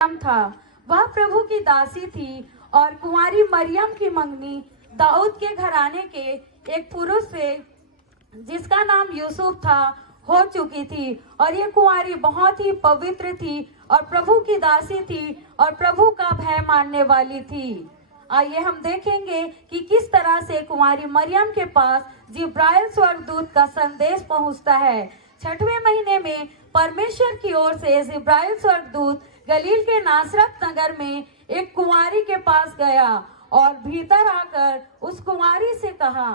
मरियम था। वह प्रभु की दासी थी और कुंवारी मरियम की मंगनी दाऊद के घराने के एक पुरुष से जिसका नाम यूसुफ था हो चुकी थी। और ये कुंवारी बहुत ही पवित्र थी और प्रभु की दासी थी और प्रभु का भय मानने वाली थी। आइए हम देखेंगे कि किस तरह से कुंवारी मरियम के पास जिब्राइल स्वर्गदूत का संदेश पहुंचता है। छठवें महीने में परमेश्वर की ओर से जिब्राइल स्वर्गदूत गलील के नासरत नगर में एक कुंवारी के पास गया और भीतर आकर उस कुंवारी से कहा,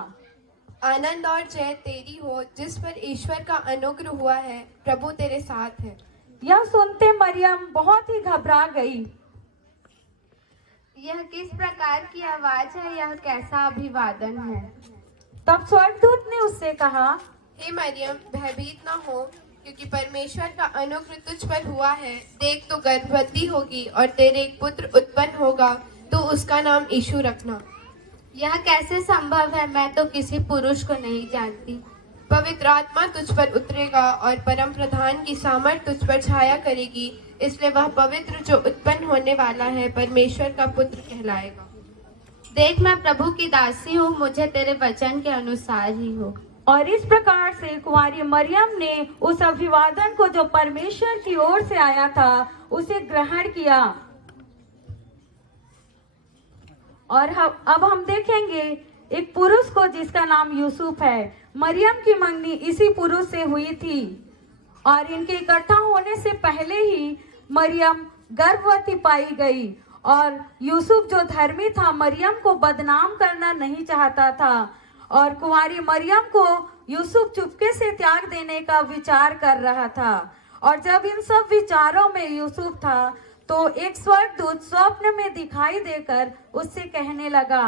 आनंद और जय तेरी हो जिस पर ईश्वर का अनुग्रह हुआ है, प्रभु तेरे साथ है। यह सुनते मरियम बहुत ही घबरा गई। यह किस प्रकार की आवाज है? यह कैसा अभिवादन है? तब स्वर्गदूत ने उससे कहा, हे मरियम, भयभीत न हो, क्योंकि परमेश्वर का अनुग्रह तुझ पर हुआ है। देख, तो गर्भवती होगी और तेरे एक पुत्र उत्पन्न होगा, तो उसका नाम यीशु रखना। यह कैसे संभव है? मैं तो किसी पुरुष को नहीं जानती। पवित्र आत्मा तुझ पर उतरेगा और परम प्रधान की सामर्थ तुझ पर छाया करेगी, इसलिए वह पवित्र जो उत्पन्न होने वाला है परमेश्वर का पुत्र कहलाएगा। देख, मैं प्रभु की दासी हूँ, मुझे तेरे वचन के अनुसार ही हो। और इस प्रकार से कुंवारी मरियम ने उस अभिवादन को जो परमेश्वर की ओर से आया था उसे ग्रहण किया। और अब हम देखेंगे एक पुरुष को जिसका नाम यूसुफ है। मरियम की मंगनी इसी पुरुष से हुई थी और इनके इकट्ठा होने से पहले ही मरियम गर्भवती पाई गई। और यूसुफ जो धर्मी था मरियम को बदनाम करना नहीं चाहता था और कुंवारी मरियम को यूसुफ चुपके से त्याग देने का विचार कर रहा था। और जब इन सब विचारों में यूसुफ था तो एक स्वर्गदूत स्वप्न में दिखाई देकर उससे कहने लगा,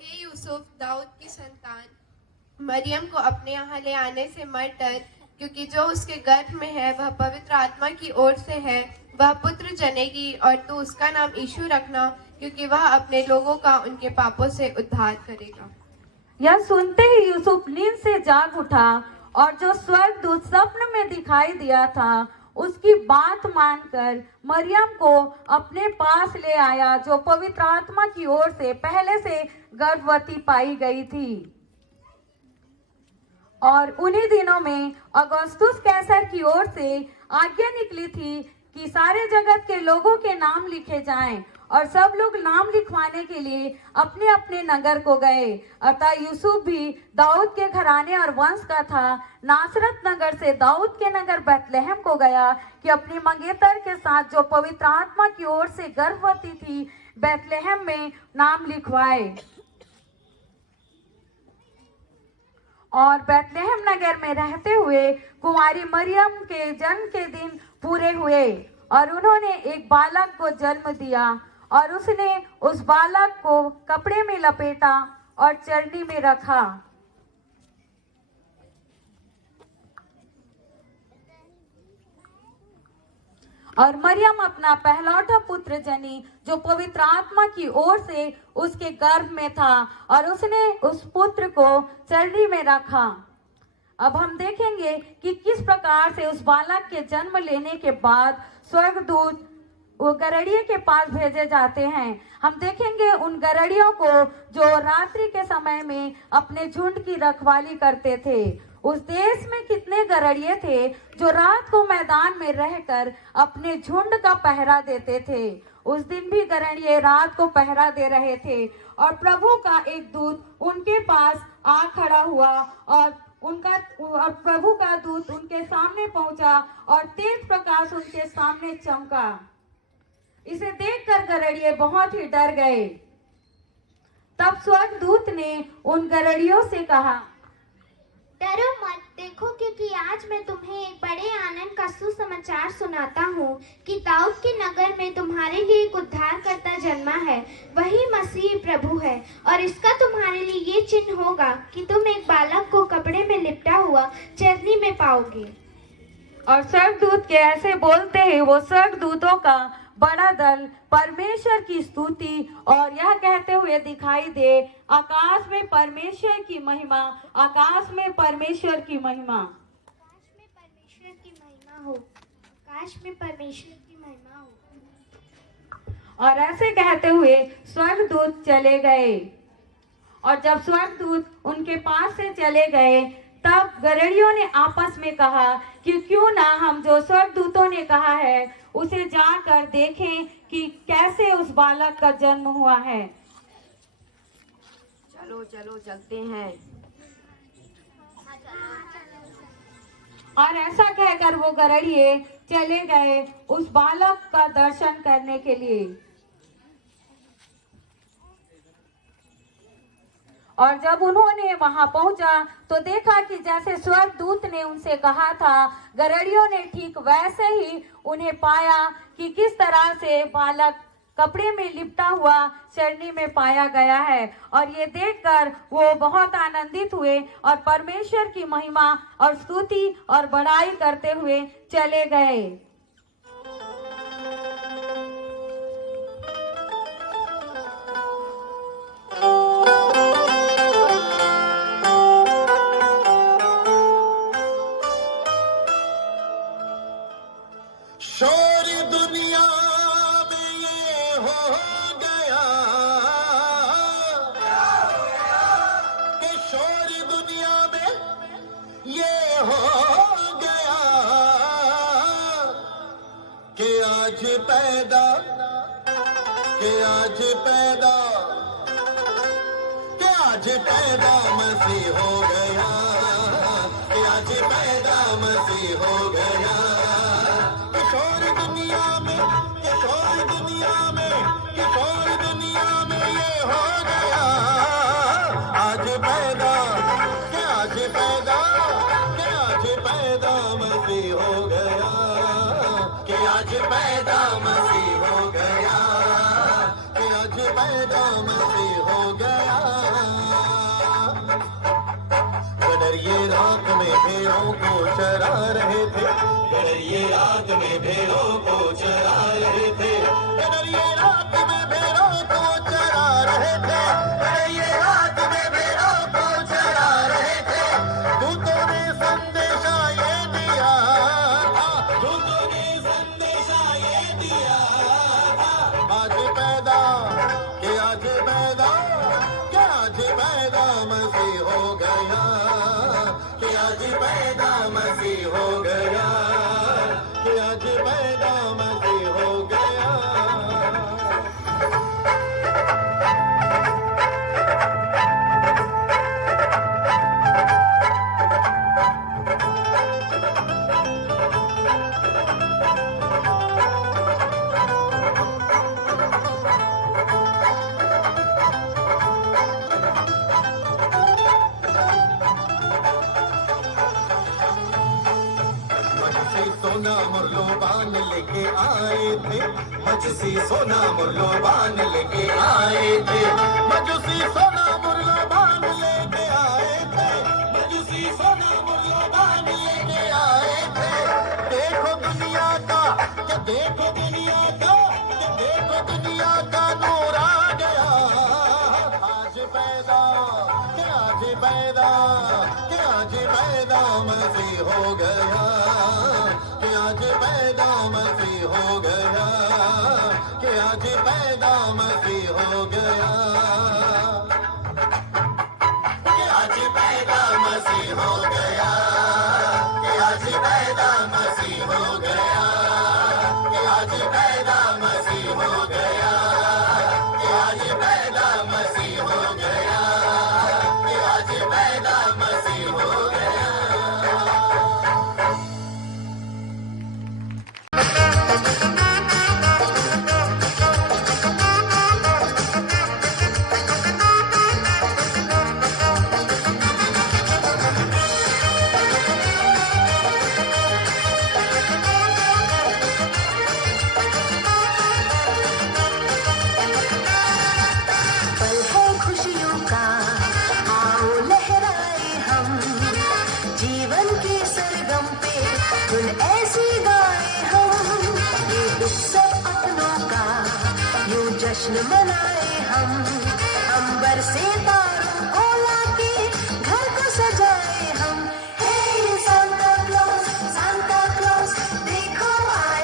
हे यूसुफ, दाऊद की संतान, मरियम को अपने यहाँ ले आने से मत डर, क्योंकि जो उसके गर्भ में है वह पवित्र आत्मा की ओर से है। वह पुत्र जनेगी और तू उसका नाम यीशु रखना, क्योंकि वह अपने लोगों का उनके पापों से उद्धार करेगा। यह सुनते ही यूसुफ नींद से जाग उठा और जो स्वर्गदूत स्वप्न में दिखाई दिया था उसकी बात मानकर मरियम को अपने पास ले आया, जो पवित्र आत्मा की ओर से पहले से गर्भवती पाई गई थी। और उन्हीं दिनों में अगस्तुस कैसर की ओर से आज्ञा निकली थी कि सारे जगत के लोगों के नाम लिखे जाएं और सब लोग नाम लिखवाने के लिए अपने अपने नगर को गए। अतः यूसुफ भी दाऊद के घराने और वंश का था। नासरत नगर से दाऊद के नगर बैतलहम को गया कि अपनी मंगेतर के साथ जो पवित्र आत्मा की ओर से गर्भवती थी बैतलहम में नाम लिखवाए। और बैतलहम नगर में रहते हुए कुंवारी मरियम के जन्म के दिन पूरे हुए और उन्होंने एक बालक को जन्म दिया और उसने उस बालक को कपड़े में लपेटा और चरनी में रखा। और मरियम अपना पहलौठा पुत्र जनी जो पवित्र आत्मा की ओर से उसके गर्भ में था और उसने उस पुत्र को चरनी में रखा। अब हम देखेंगे कि किस प्रकार से उस बालक के जन्म लेने के बाद स्वर्गदूत वो गरड़िए के पास भेजे जाते हैं। हम देखेंगे उन गरड़ियों को जो रात्रि के समय में अपने झुंड की रखवाली करते थे। उस देश में कितने गरड़िए थे जो रात को मैदान में रहकर अपने झुंड का पहरा देते थे। उस दिन भी गरड़िए रात को पहरा दे रहे थे और प्रभु का एक दूत उनके पास आ खड़ा हुआ और प्रभु का दूत उनके सामने पहुंचा और तेज प्रकाश उनके सामने चमका। इसे देखकर गरड़िए बहुत ही डर गए। तब स्वर्गदूत ने उन गरड़ियों से कहा, डरो मत, देखो, क्योंकि आज मैं तुम्हें एक बड़े आनंद का सुसमाचार सुनाता हूँ कि दाऊद के नगर में तुम्हारे लिए एक उद्धारकर्ता जन्मा है। वही मसीह प्रभु है। और इसका तुम्हारे लिए ये चिन्ह होगा कि तुम एक बालक को कपड़े में लिपटा हुआ चरनी में पाओगे। और स्वर्गदूत के ऐसे बोलते ही वो स्वर्गदूतों का बड़ा दल परमेश्वर की स्तुति और यह कहते हुए दिखाई दे, आकाश में परमेश्वर की महिमा, आकाश में परमेश्वर की महिमा, आकाश में परमेश्वर की महिमा हो। आकाश में परमेश्वर की महिमा हो। और ऐसे कहते हुए स्वर्गदूत चले गए। और जब स्वर्गदूत उनके पास से चले गए तब गदरियों ने आपस में कहा कि क्यों ना हम जो स्वर्गदूतों ने कहा है उसे जाकर देखें कि कैसे उस बालक का जन्म हुआ है। चलो चलो चलते हैं। और ऐसा कहकर वो गदरिये चले गए उस बालक का दर्शन करने के लिए। और जब उन्होंने वहां पहुंचा तो देखा कि जैसे स्वर्गदूत ने उनसे कहा था, गदरियों ने ठीक वैसे ही उन्हें पाया कि किस तरह से बालक कपड़े में लिपटा हुआ चरनी में पाया गया है। और ये देखकर वो बहुत आनंदित हुए और परमेश्वर की महिमा और स्तुति और बड़ाई करते हुए चले गए। शोर दुनिया में ये हो गया कि शोर दुनिया में ये हो गया कि आज पैदा कि आज पैदा कि आज पैदा मसीह हो गया कि आज पैदा मसीह हो गया। किशोर दुनिया में किशोर दुनिया में किशोर दुनिया में ये हो गया आज पैदा कि आज पैदा कि आज पैदा मसीह हो गया कि आज पैदा मसीह हो गया कि आज पैदा मसीह हो गया। गदरिये रात में भेड़ों को चरा रहे थे, गदरिये रात में भेड़ों को चरा रहे थे, गदरिये रात में भेड़ों को चरा रहे थे, गदरिये रात में भेड़ों को चरा रहे थे। दूतों ने संदेशा ये दिया था, दूतों ने संदेशा ये दिया था, आज पैदा कि आज पैदा कि आज पैदा मसीह हो गया कि आज पैदा मसीह हो गया कि आज पैदा मसीह हो गया। सोना मुरलोबान लेके आए थे, मजसी सोना मुरलोबान लेके आए थे, मजसी सोना मुरलोबान लेके आए थे, मजसी सोना मुरलोबान लेके आए थे। देखो दुनिया का कि देखो दुनिया का कि देखो दुनिया का नूर आ गया आज पैदा कि आज पैदा कि आज पैदा मसीह हो गया कि आज पैदा मसीह हो गया कि आज पैदा मसीह हो गया कि आज पैदा मसीह हो गया कि आज पैदा मसीह हो गया कि आज पैदा मसीह हो गया कि आज पैदा मसीह हो गया कि आज पैदा मसीह हो गया। पल है खुशियों का, आओ लहराए हम, जीवन के सरगम पे धुन ऐसी गाए हम, ये उत्सव अपनों का यूं जश्न मनाए हम, अंबर से तारों को लाके घर को सजाए हम। हे सांता क्लॉस देखो आए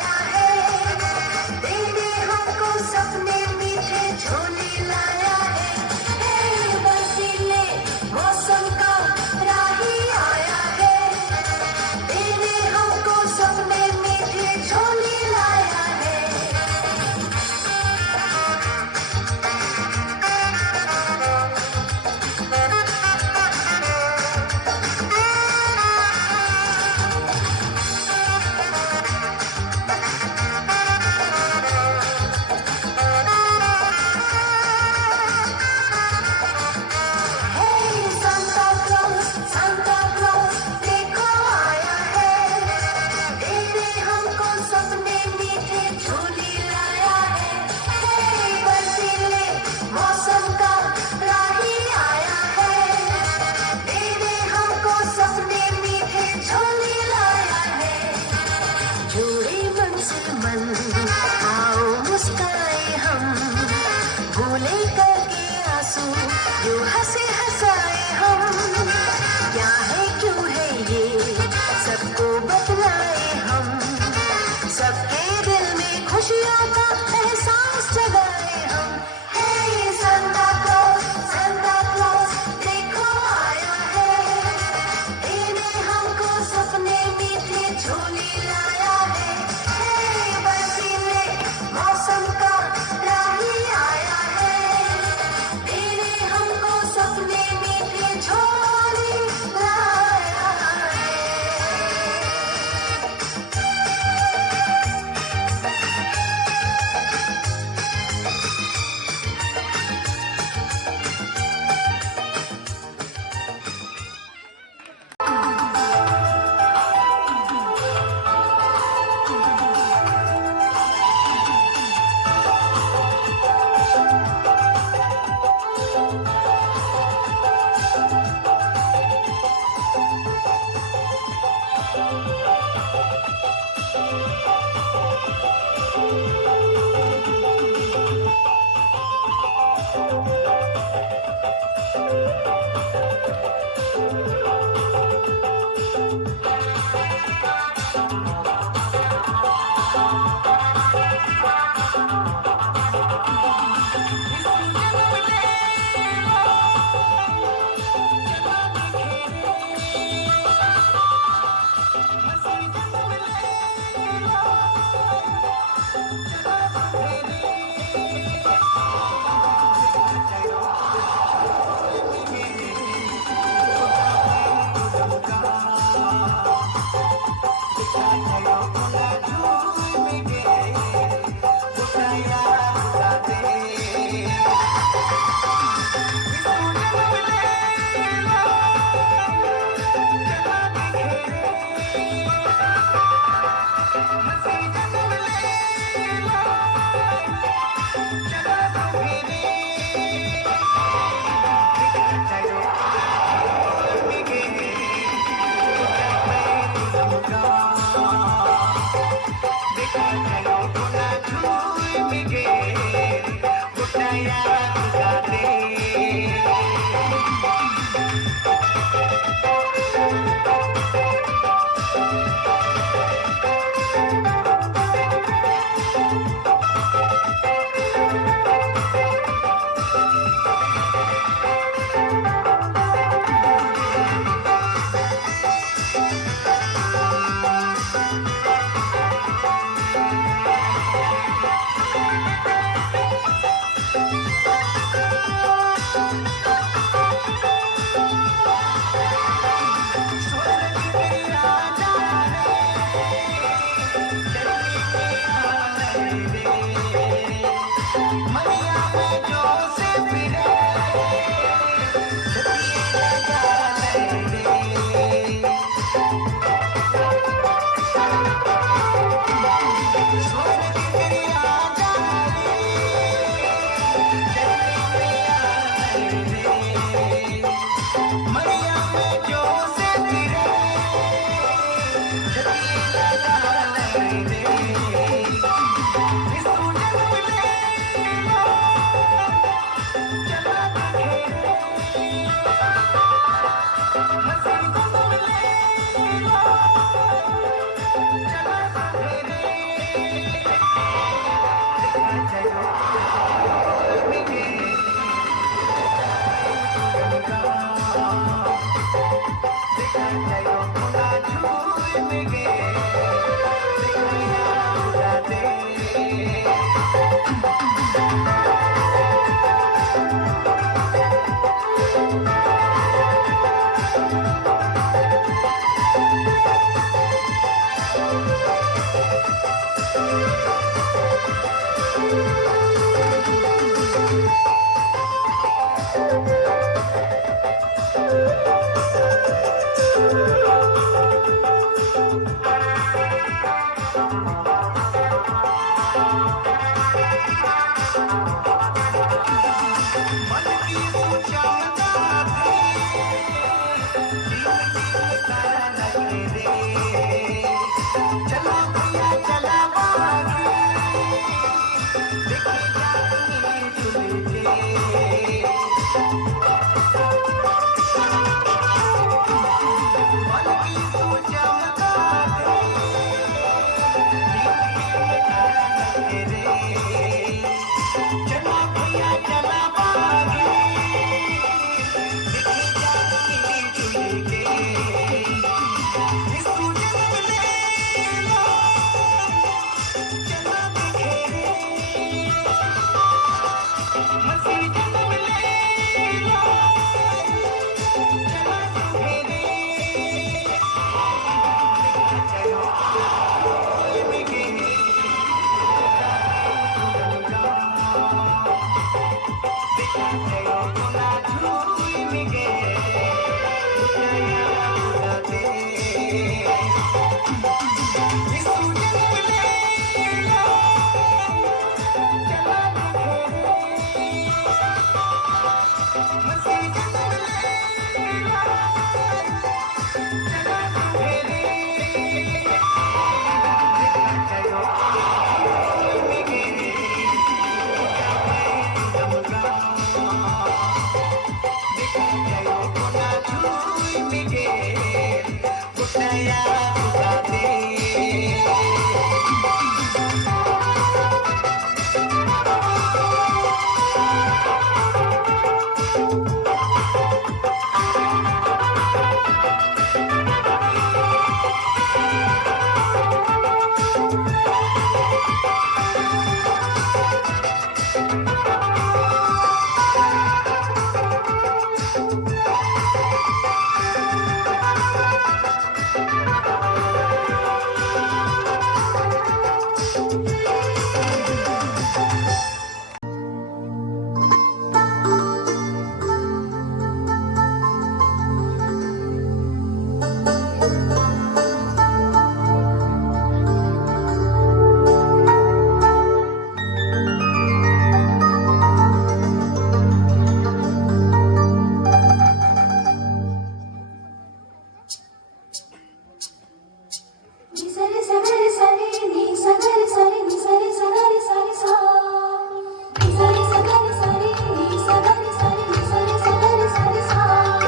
नया सिखाते।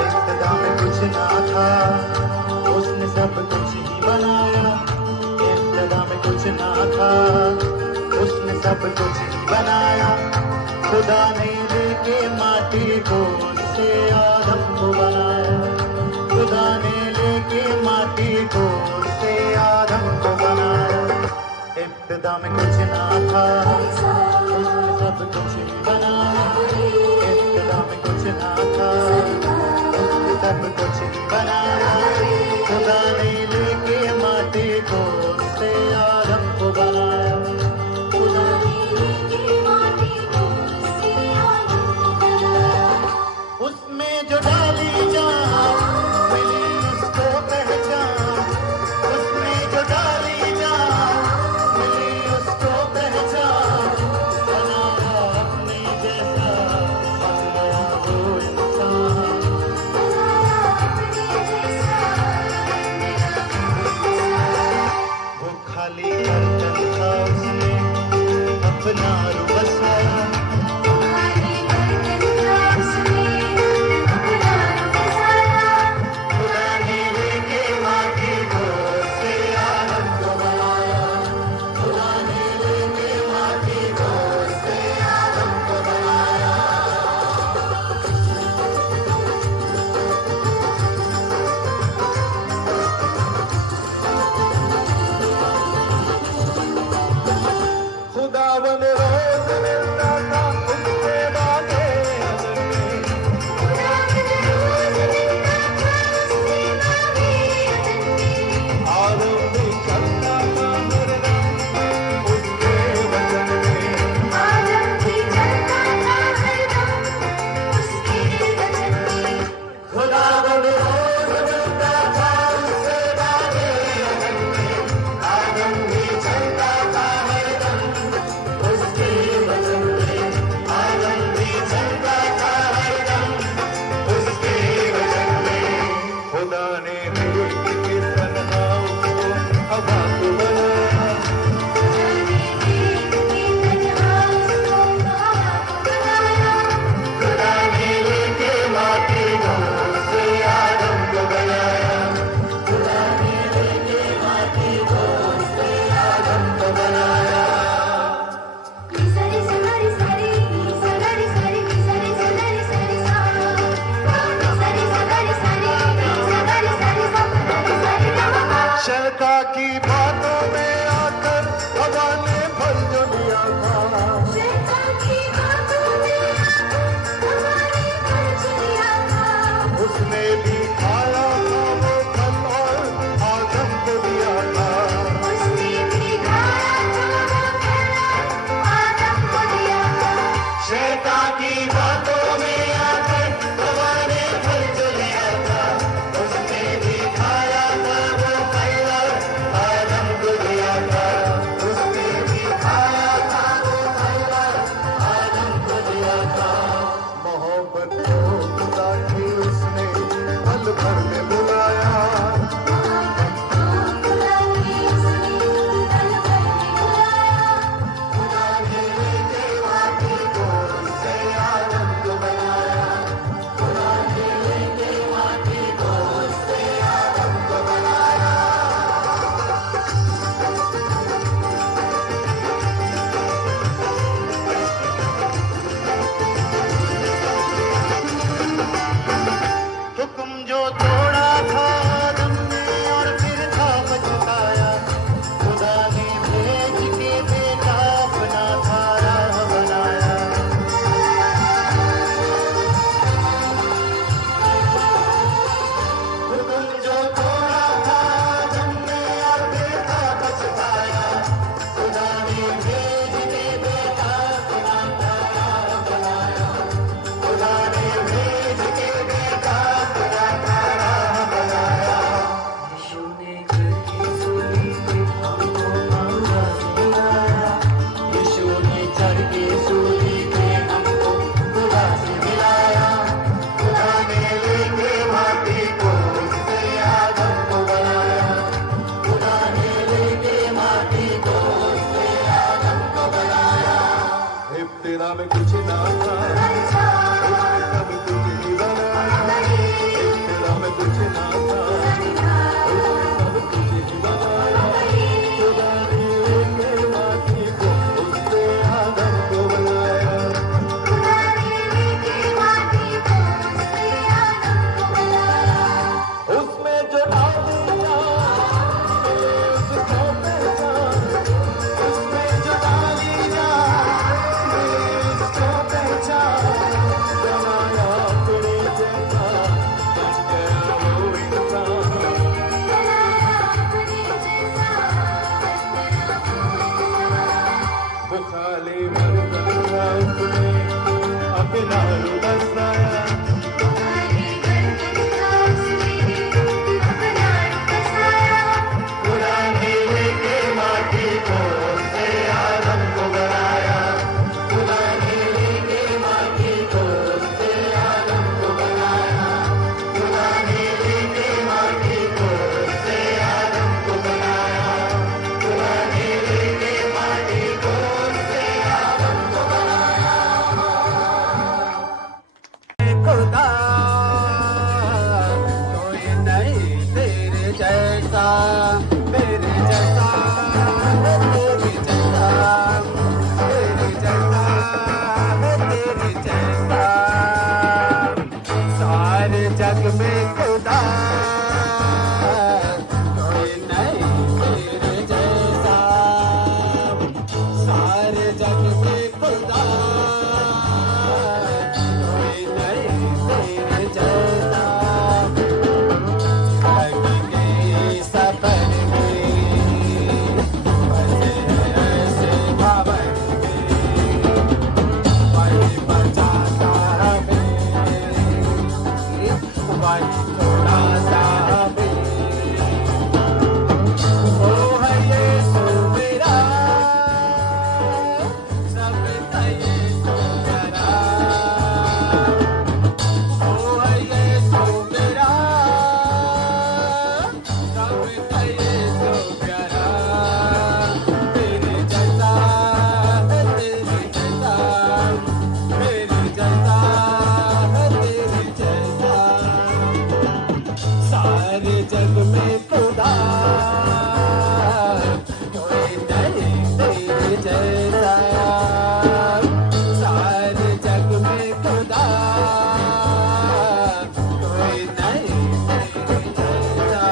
इब्तिदा में कुछ ना था, उसने सब कुछ ही बनाया। इब्तिदा में कुछ ना था, उसने सब कुछ ही बनाया। खुदा ने लेके माटी को उससे आदम को बनाया। खुदा ने लेके माटी को उससे आदम को बनाया। इब्तिदा में कुछ ना था, उसने सब कुछ ही बनाया। इब्तिदा में कुछ ना था, उसने सब कुछ ही बनाया। खुदा ने लेके माटी को उससे आदम को बनाया। खुदा ने लेके माटी को उससे आदम को बनाया। उसमें जो डाली जान मिली उसको पहचान। उसमें जो डाली जान मिली उसको पहचान। बनाया अपने जैसा बन गया वो इंसान। वो खाली बर्तन था, उसने अपना रूह बसाया। खुदा ने लेके माटी को उससे आदम को बनाया। खुदा ने लेके माटी को उससे आदम को बनाया। खुदावन रोज मिलता था उससे बातें आदम भी चलता था हरदम उसके वचन में। खुदावन रोज मिलता था उससे बातें आदम भी चलता था हरदम उसके वचन में। आदम भी चलता था हरदम उसके वचन में। खुदा ने मिट्टी के तन्हा उसको हवा को बनाया। खुदा ने लेके माटी को उससे आदम को बनाया। खुदा ने लेके माटी को उससे आदम को बनाया। शैता की बातों में आकर हवा ने फल जो लिया था। उसने भी खाया था वो फल और आदम को दिया था। शैता की बातों में आकर हवा ने फल जो लिया था। उसने भी खाया था वो फल और आदम को दिया मेरे जैसा तेरे जैसा, मेरे जैसा तेरे जैसा, सारे जग में खुदा कोई नहीं तेरे जैसा, सारे जग में खुदा कोई नहीं तेरे जैसा। लगेंगे सफर में बसे ऐसे भवन में, वही बचाता हमें, वही थोड़ा सा हमें, वो है यीशु मेरा, सबका यीशु प्यारा, वो है यीशु मेरा, सबका यीशु प्यारा, तेरे जैसा तेरे जैसा, मेरे जैसा तेरे जैसा, सारे जग में खुदा कोई नहीं तेरे जैसा, सारे जग में खुदा कोई नहीं तेरे जैसा।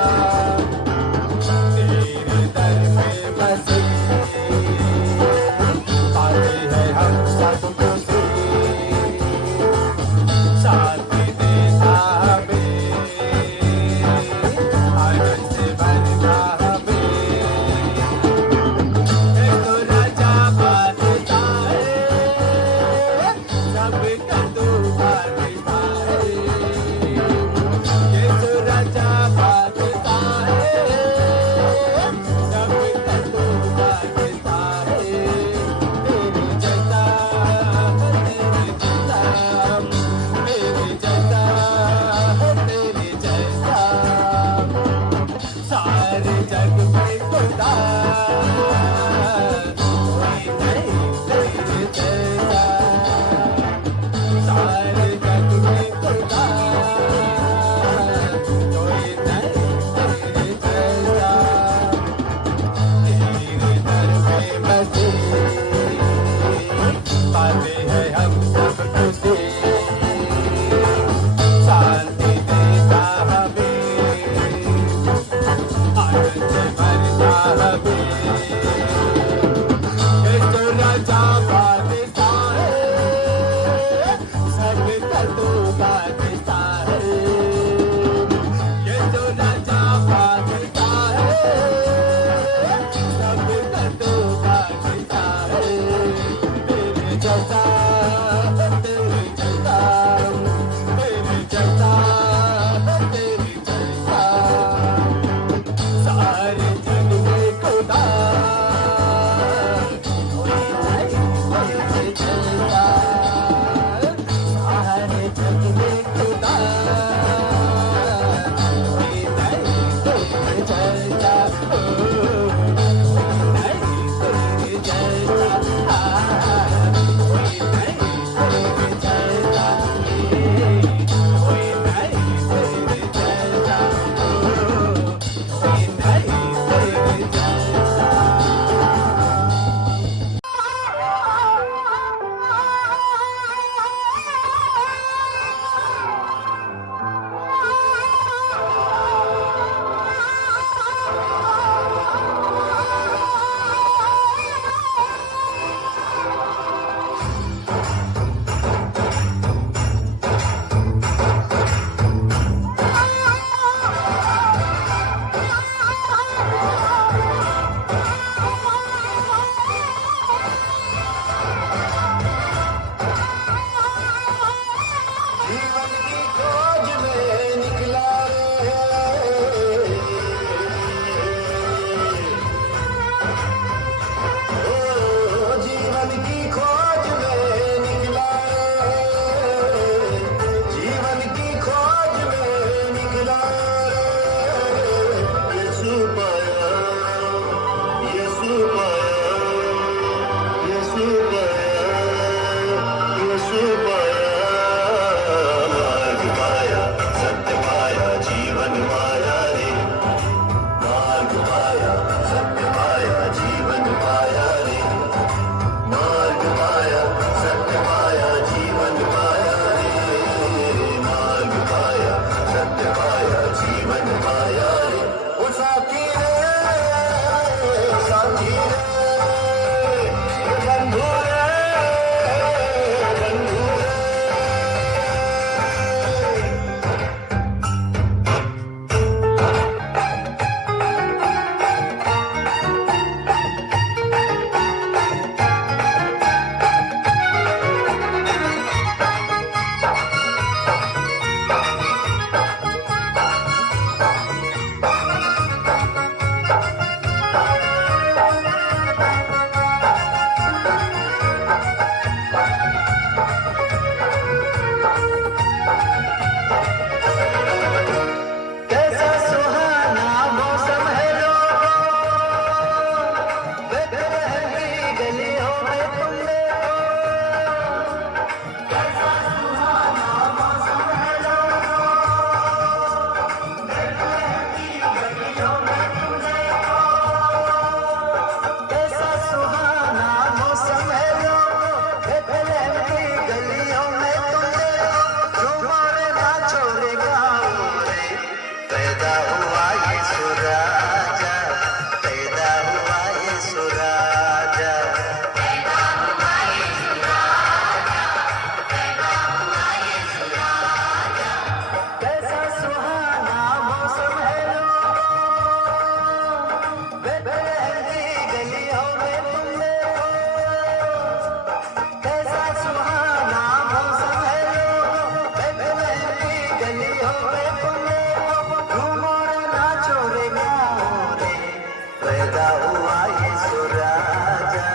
पैदा हुआ यीशु राजा,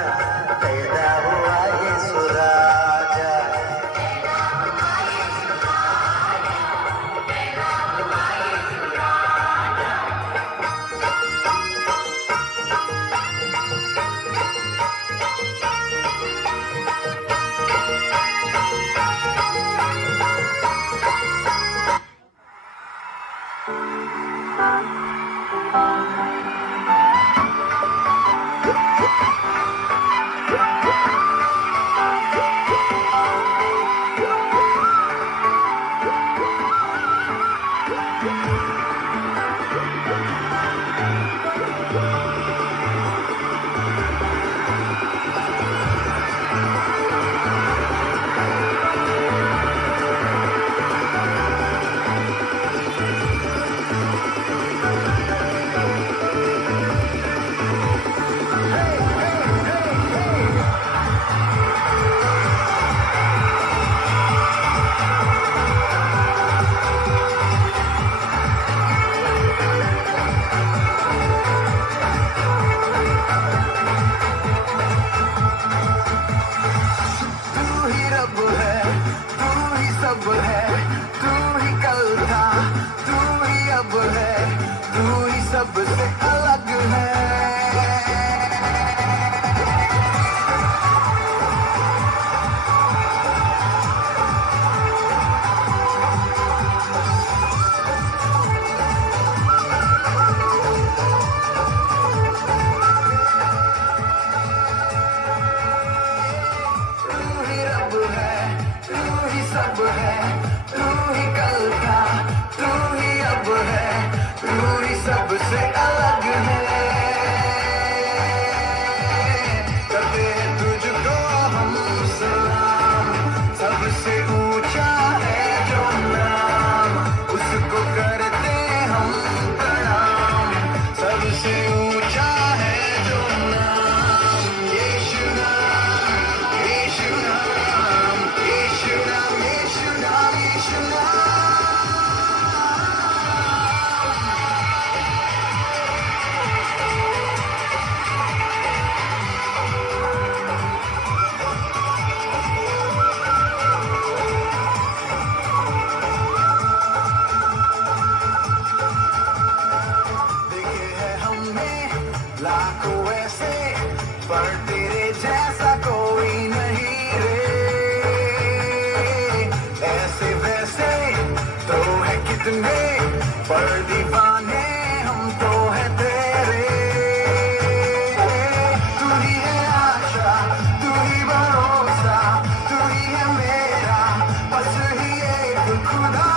पैदा हुआ यीशु राजा। सबसे अलग है। तू ही रब है, तू ही सब है, तू ही कल था, तू ही अब है, तू ही सबसे अलग है। करते हैं तुझको हम सलाम, सबसे ऊंचा है जो नाम, उसको करते हम प्रणाम। सबसे ऊंचा है जो नाम, यीशु नाम, यीशु नाम, यीशु नाम, यीशु नाम, यीशु नाम। देखे हैं हमने लाखों ऐसे, पर तेरे जैसा कोई नहीं रे। ऐसे वैसे तो है कितने, पर दीवाने हम तो है तेरे। तू ही है आशा, तू ही भरोसा, तू ही है मेरा, बस ही एक खुदा।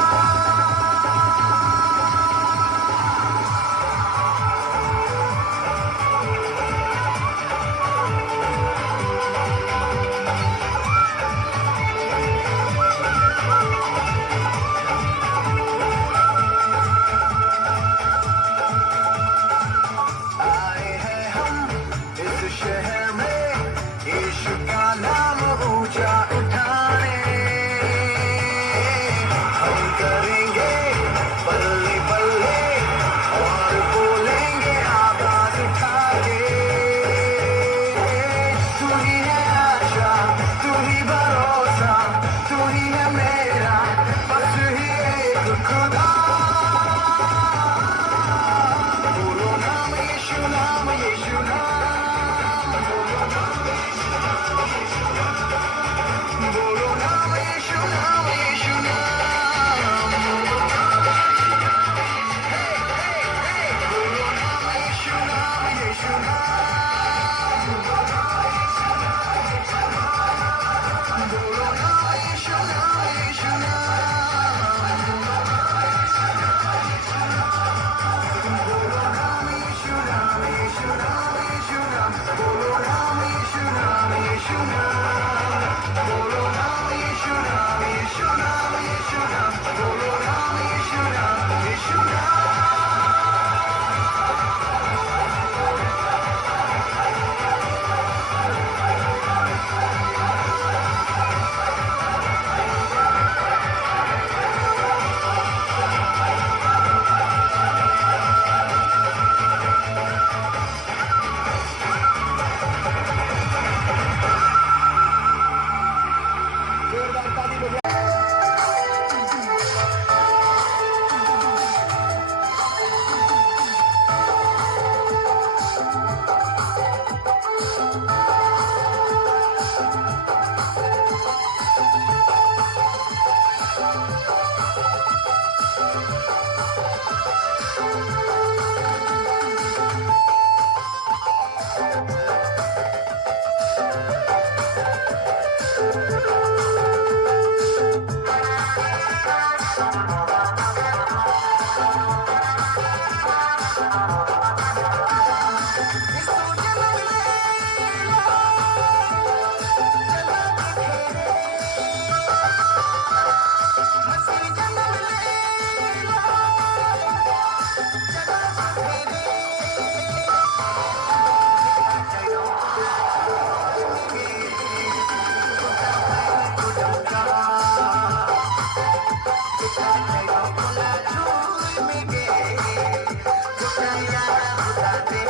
रुला दे।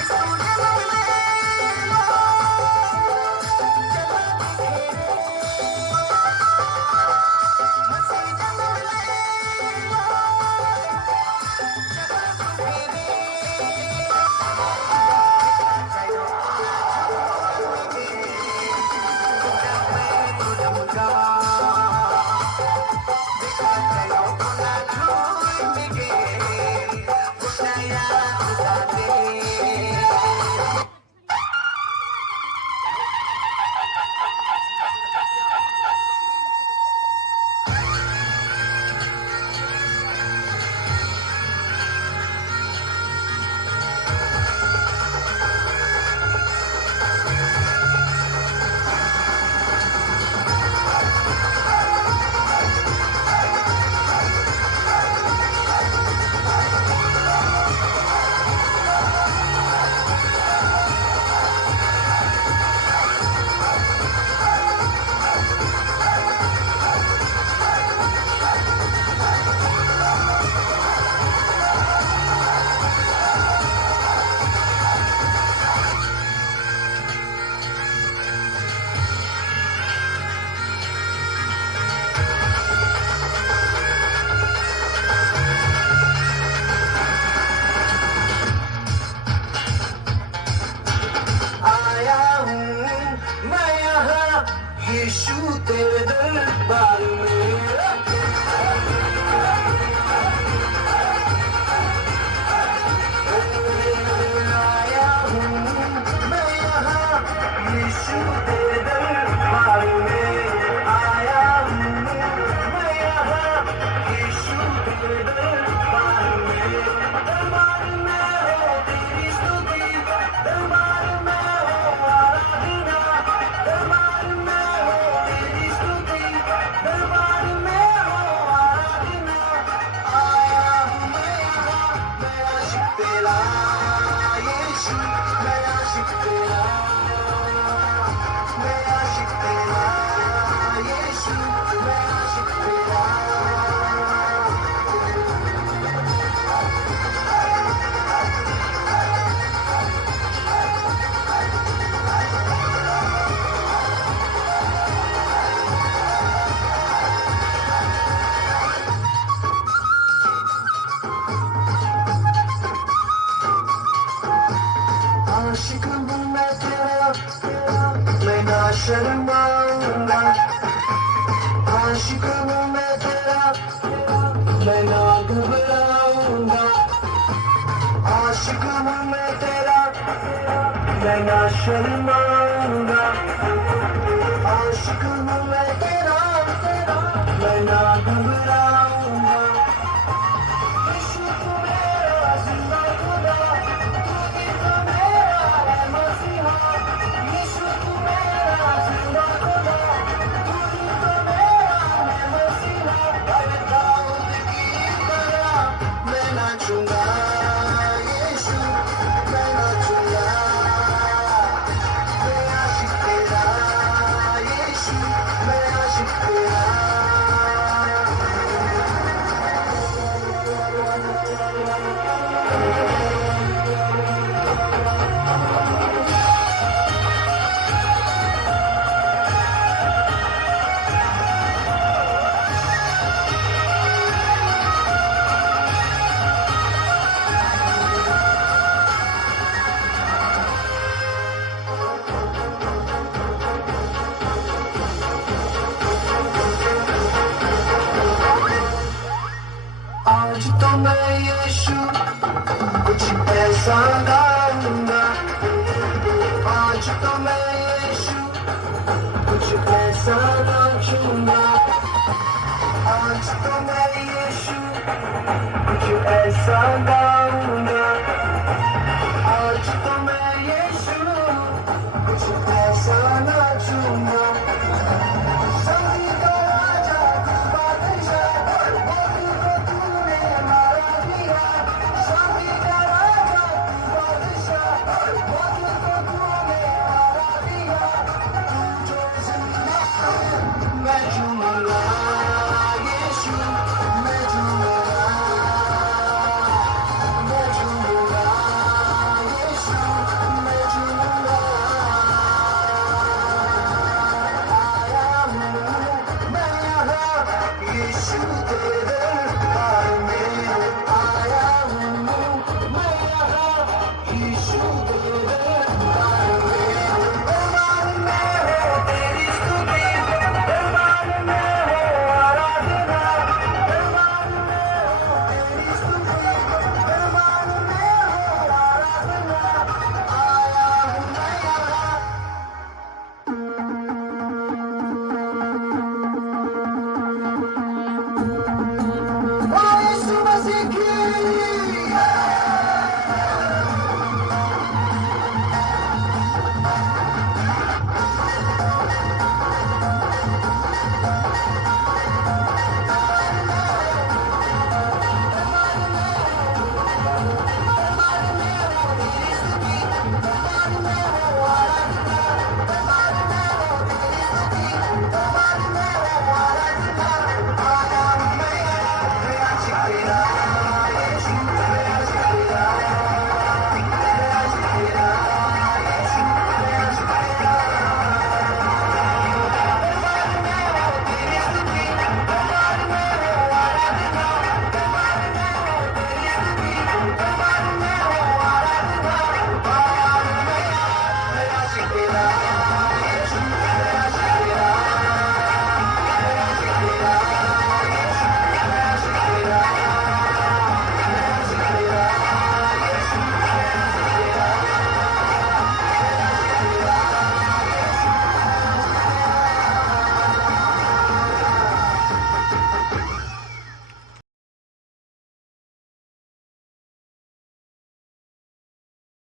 इस उलझनों में वो चला बिखेरे, हंसी जंगल में वो चला बिखेरे। यीशु तेरे दरबार में आया हूँ मैं यहाँ, यीशु तेरे दरबार में आया हूँ मैं यहाँ, यीशु तेरे दरबार में हो तेरी स्तुति, दरबार में हो आराधना, दरबार में हो तेरी स्तुति, दरबार में हो आराधना। आया हूँ मैं यहाँ, मैं आशिक तेरा यीशु, मैं आशिक तेरा, मैं आशिक तेरा यीशु, मैं आशिक तेरा। आशिक हूँ मैं तेरा, मैं ना शर्माऊंगा। आशिक हूँ मैं तेरा, मैं ना घबराऊंगा। आशिक हूँ मैं तेरा, मैं ना शर्माऊंगा। आशिक हूँ मैं तेरा, मैं ना घबराऊंगा। यीशु तू मेरा जिंदा खुदा, तू ही तो मेरा है मसीहा। यीशु तू मेरा जिंदा खुदा, तू ही तो मेरा है मसीहा। अरे दाऊद की तरह मैं नाचूंगा यीशु, मैं नाचूंगा। मैं आशिक तेरा यीशु, मैं आशिक तेरा। आज तो मैं यीशु कुछ ऐसा गाऊंगा। आज तो मैं यीशु कुछ ऐसा नाचूंगा। आज तो मैं यीशु कुछ ऐसा गाऊंगा।